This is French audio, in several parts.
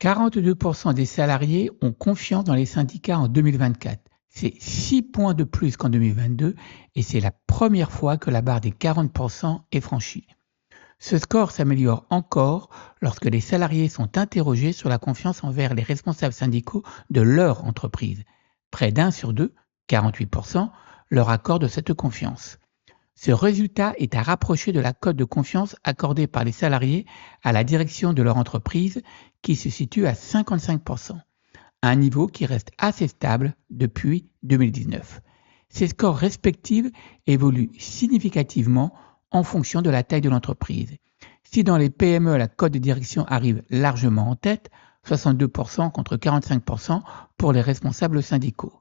42% des salariés ont confiance dans les syndicats en 2024. C'est 6 points de plus qu'en 2022 et c'est la première fois que la barre des 40% est franchie. Ce score s'améliore encore lorsque les salariés sont interrogés sur la confiance envers les responsables syndicaux de leur entreprise. Près d'un sur deux, 48%, leur accordent cette confiance. Ce résultat est à rapprocher de la cote de confiance accordée par les salariés à la direction de leur entreprise qui se situe à 55%, un niveau qui reste assez stable depuis 2019. Ces scores respectifs évoluent significativement en fonction de la taille de l'entreprise. Si dans les PME la cote de direction arrive largement en tête, 62% contre 45% pour les responsables syndicaux.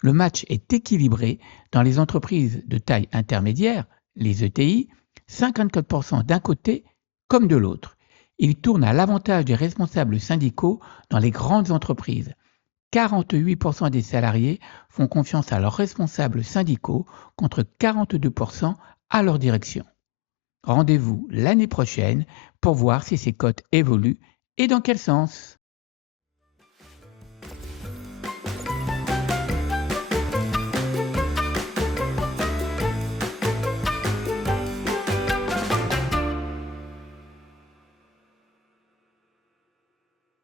Le match est équilibré dans les entreprises de taille intermédiaire, les ETI, 54% d'un côté comme de l'autre. Il tourne à l'avantage des responsables syndicaux dans les grandes entreprises. 48% des salariés font confiance à leurs responsables syndicaux contre 42% à leur direction. Rendez-vous l'année prochaine pour voir si ces cotes évoluent et dans quel sens.